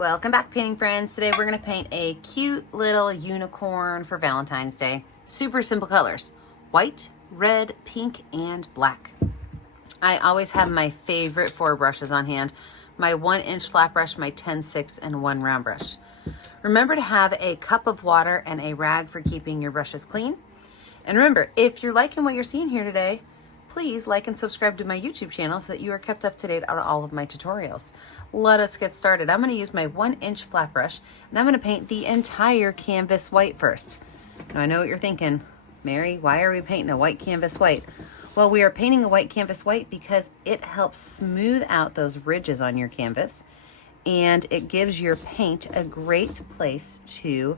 Welcome back, painting friends. Today we're going to paint a cute little unicorn for Valentine's Day. Super simple colors: white, red, pink, and black. I always have my favorite 4 brushes on hand: my 1-inch flat brush, my 10-6, and 1 round brush. Remember to have a cup of water and a rag for keeping your brushes clean. And remember, if you're liking what you're seeing here today, please like and subscribe to my YouTube channel so that you are kept up to date on all of my tutorials. Let us get started. I'm going to use my 1-inch flat brush, and I'm going to paint the entire canvas white first. Now I know what you're thinking, Mary, why are we painting a white canvas white? Well, we are painting a white canvas white because it helps smooth out those ridges on your canvas, and it gives your paint a great place to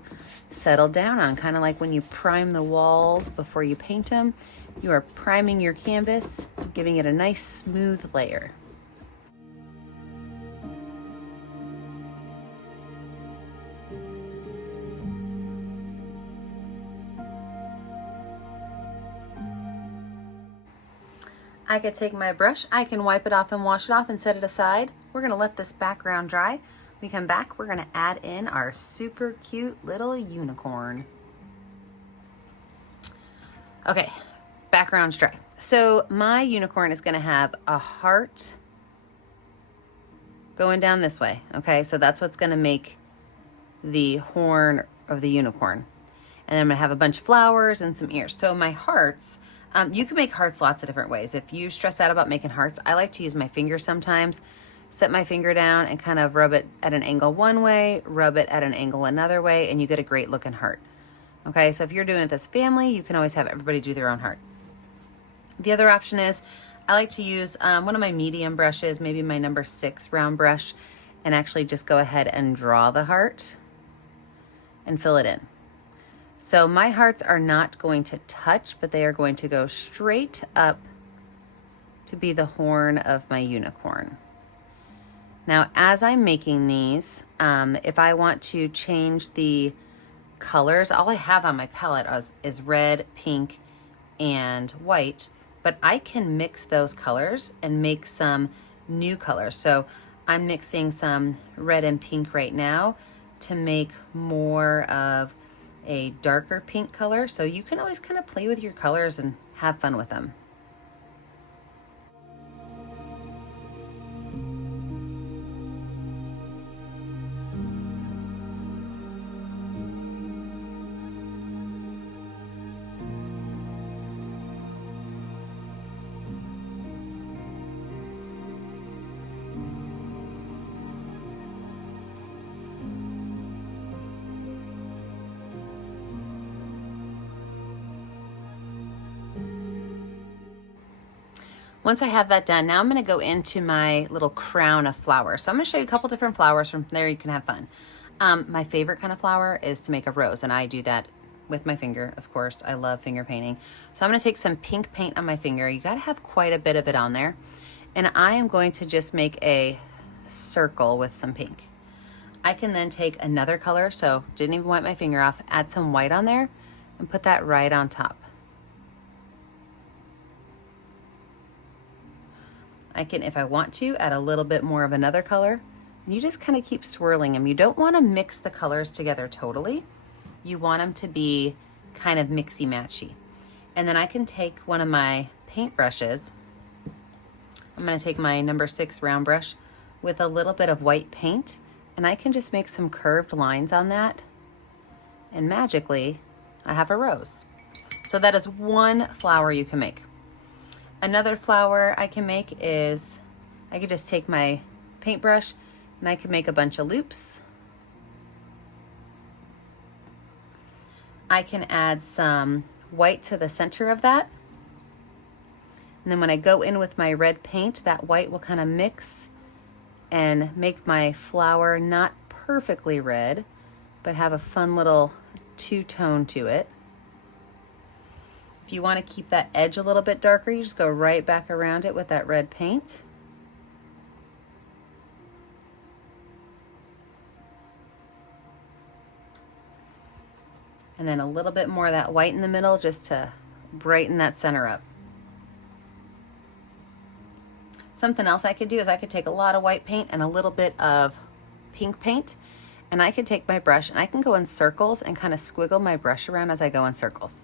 settle down on, kind of like when you prime the walls before you paint them. You are priming your canvas, giving it a nice smooth layer. I could take my brush, I can wipe it off and wash it off and set it aside. We're gonna let this background dry. When we come back, we're gonna add in our super cute little unicorn. Okay, background's dry. So my unicorn is gonna have a heart going down this way, okay? So that's what's gonna make the horn of the unicorn. And then I'm gonna have a bunch of flowers and some ears. So my hearts, you can make hearts lots of different ways. If you stress out about making hearts, I like to use my finger sometimes. Set my finger down and kind of rub it at an angle one way, rub it at an angle another way, and you get a great looking heart. Okay, so if you're doing it this family, you can always have everybody do their own heart. The other option is, I like to use one of my medium brushes, maybe my number 6 round brush, and actually just go ahead and draw the heart and fill it in. So my hearts are not going to touch, but they are going to go straight up to be the horn of my unicorn. Now, as I'm making these, if I want to change the colors, all I have on my palette is red, pink, and white, but I can mix those colors and make some new colors. So I'm mixing some red and pink right now to make more of a darker pink color. So you can always kind of play with your colors and have fun with them. Once I have that done, now I'm going to go into my little crown of flowers. So I'm going to show you a couple different flowers. From there you can have fun. My favorite kind of flower is to make a rose, and I do that with my finger, of course. I love finger painting. So I'm going to take some pink paint on my finger. You got to have quite a bit of it on there. And I am going to just make a circle with some pink. I can then take another color, so didn't even wipe my finger off, add some white on there, and put that right on top. I can, if I want to, add a little bit more of another color, and you just kind of keep swirling them. You don't want to mix the colors together totally. You want them to be kind of mixy matchy. And then I can take one of my paint brushes. I'm going to take my number 6 round brush with a little bit of white paint, and I can just make some curved lines on that, and magically I have a rose. So that is one flower you can make. Another flower I can make is, I could just take my paintbrush and I can make a bunch of loops. I can add some white to the center of that. And then when I go in with my red paint, that white will kind of mix and make my flower not perfectly red, but have a fun little two-tone to it. If you want to keep that edge a little bit darker, you just go right back around it with that red paint. And then a little bit more of that white in the middle just to brighten that center up. Something else I could do is I could take a lot of white paint and a little bit of pink paint, and I can take my brush and I can go in circles and kind of squiggle my brush around as I go in circles.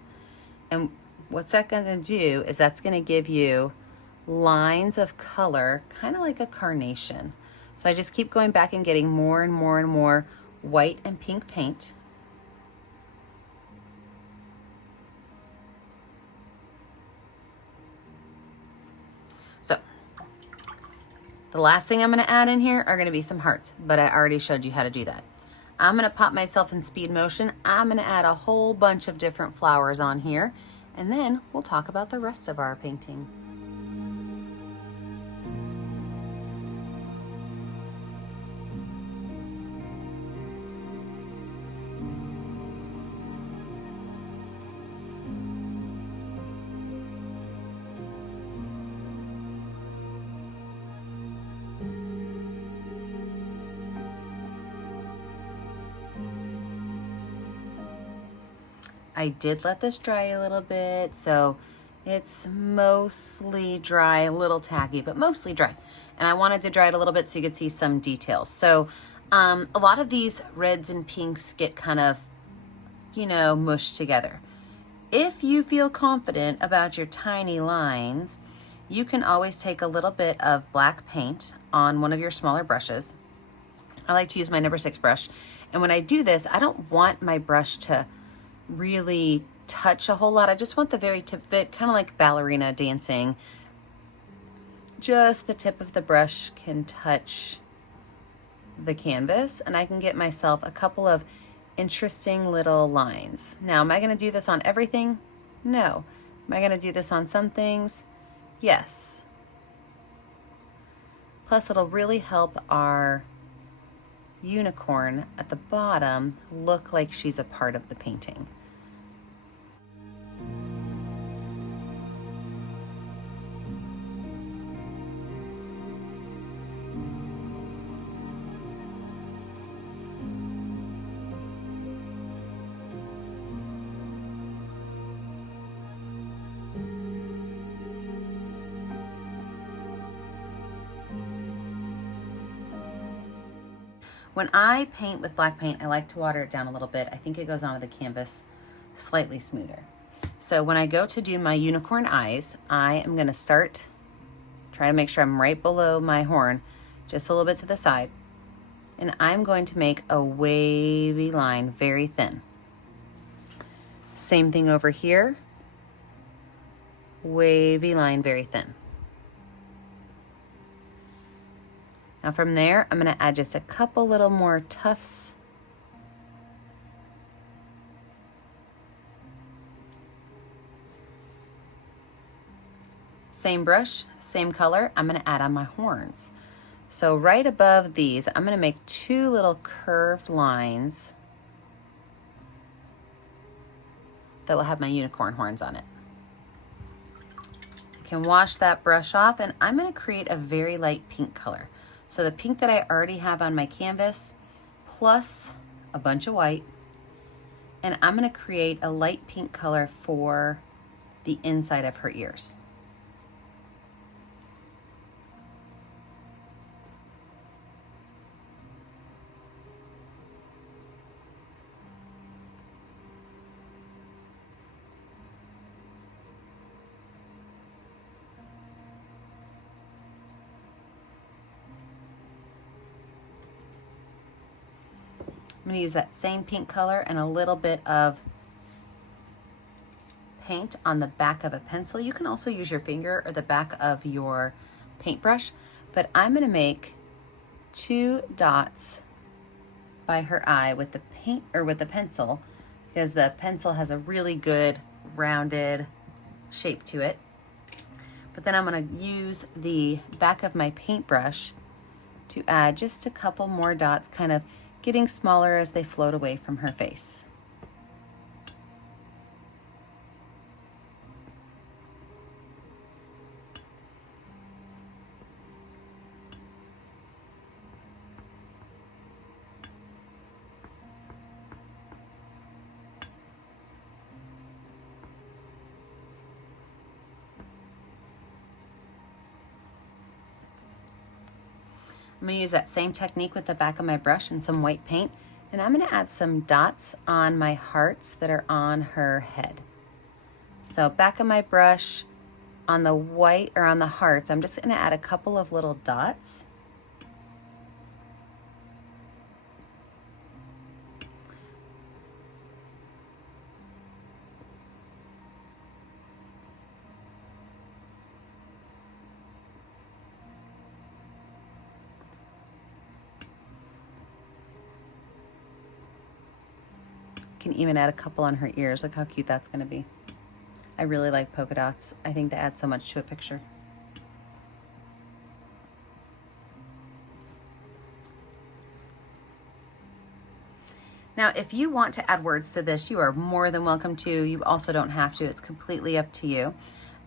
And what's that gonna do is that's gonna give you lines of color, kind of like a carnation. So I just keep going back and getting more and more and more white and pink paint. So the last thing I'm gonna add in here are gonna be some hearts, but I already showed you how to do that. I'm gonna pop myself in speed motion. I'm gonna add a whole bunch of different flowers on here, and then we'll talk about the rest of our painting. I did let this dry a little bit, so it's mostly dry, a little tacky, but mostly dry. And I wanted to dry it a little bit so you could see some details. So a lot of these reds and pinks get kind of, you know, mushed together. If you feel confident about your tiny lines, you can always take a little bit of black paint on one of your smaller brushes. I like to use my number 6 brush. And when I do this, I don't want my brush to really touch a whole lot. I just want the very tip of it, kind of like ballerina dancing. Just the tip of the brush can touch the canvas, and I can get myself a couple of interesting little lines. Now, am I going to do this on everything? No. Am I going to do this on some things? Yes. Plus, it'll really help our unicorn at the bottom look like she's a part of the painting. When I paint with black paint, I like to water it down a little bit. I think it goes onto the canvas slightly smoother. So when I go to do my unicorn eyes, I am gonna try to make sure I'm right below my horn, just a little bit to the side. And I'm going to make a wavy line, very thin. Same thing over here. Wavy line, very thin. Now from there, I'm gonna add just a couple little more tufts. Same brush, same color, I'm gonna add on my horns. So right above these, I'm gonna make 2 little curved lines that will have my unicorn horns on it. I can wash that brush off, and I'm gonna create a very light pink color. So the pink that I already have on my canvas, plus a bunch of white, and I'm gonna create a light pink color for the inside of her ears. I'm gonna use that same pink color and a little bit of paint on the back of a pencil. You can also use your finger or the back of your paintbrush, but I'm gonna make 2 dots by her eye with the paint or with the pencil, because the pencil has a really good rounded shape to it. But then I'm gonna use the back of my paintbrush to add just a couple more dots, kind of getting smaller as they float away from her face. I'm going to use that same technique with the back of my brush and some white paint, and I'm going to add some dots on my hearts that are on her head. So back of my brush, on the white or on the hearts, I'm just going to add a couple of little dots. Can even add a couple on her ears. Look how cute that's going to be. I really like polka dots. I think they add so much to a picture. Now, if you want to add words to this, you are more than welcome to. You also don't have to. It's completely up to you.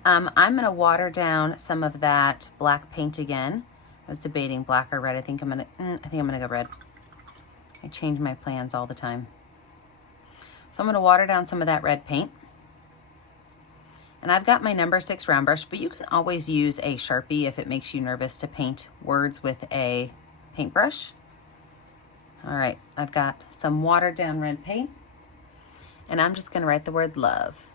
I'm going to water down some of that black paint again. I was debating black or red. I think I'm going to go red. I change my plans all the time. So I'm going to water down some of that red paint. And I've got my number 6 round brush, but you can always use a Sharpie if it makes you nervous to paint words with a paintbrush. All right, I've got some watered down red paint, and I'm just going to write the word love.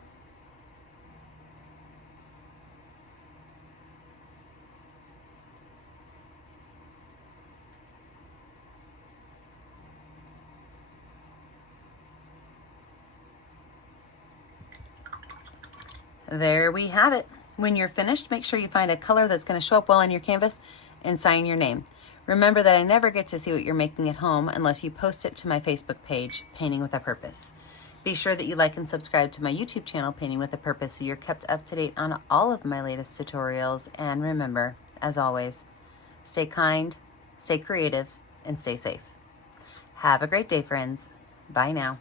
There we have it. When you're finished, make sure you find a color that's going to show up well on your canvas and sign your name. Remember that I never get to see what you're making at home unless you post it to my Facebook page, Painting with a Purpose. Be sure that you like and subscribe to my YouTube channel, Painting with a Purpose, so you're kept up to date on all of my latest tutorials. And remember, as always, stay kind, stay creative, and stay safe. Have a great day, friends. Bye now.